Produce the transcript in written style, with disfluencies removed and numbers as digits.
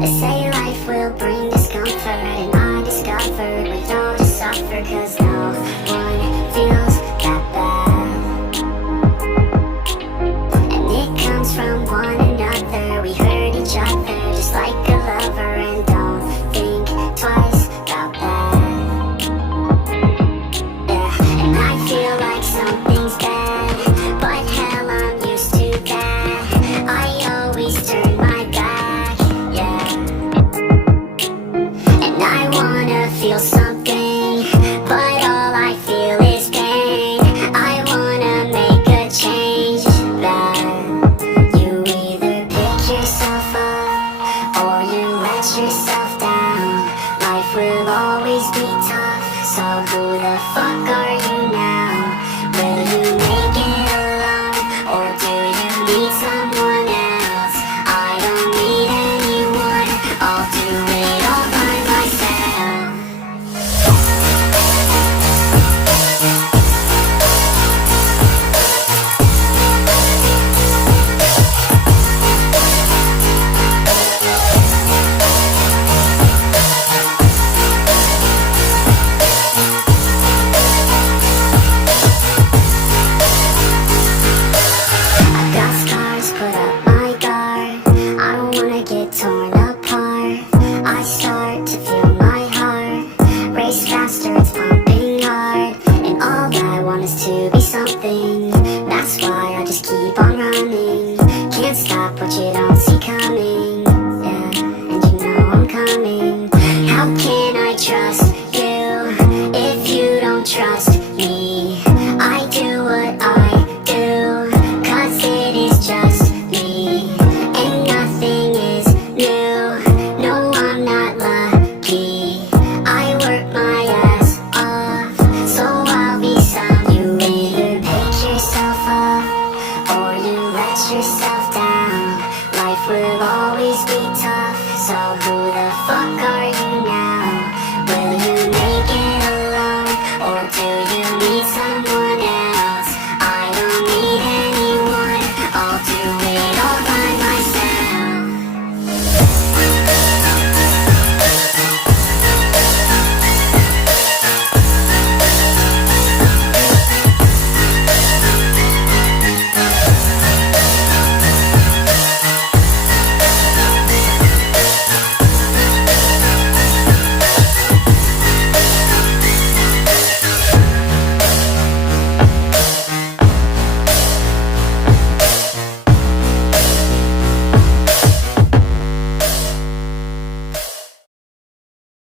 They say life will bring discomfort, and I discovered we all just suffer, cause no one feels that bad. And it comes from one another, we hurt each other just like a lover, and don't think twice about that. Yeah, and I feel like something's bad, but hell, I'm used to that. I always turn my back, yeah. And I wanna feel something, but all I feel is pain. I wanna make a change, that you either pick yourself up or you let yourself down. Life will always be tough, so who the fuck are you now? Will you make it alone, or do you need someone else? I don't need anyone, I'll do it all by myself. I've got scars, put up my guard. I don't wanna get torn apart. I start to feel my heart race faster, it's pumping hard, and all I want is to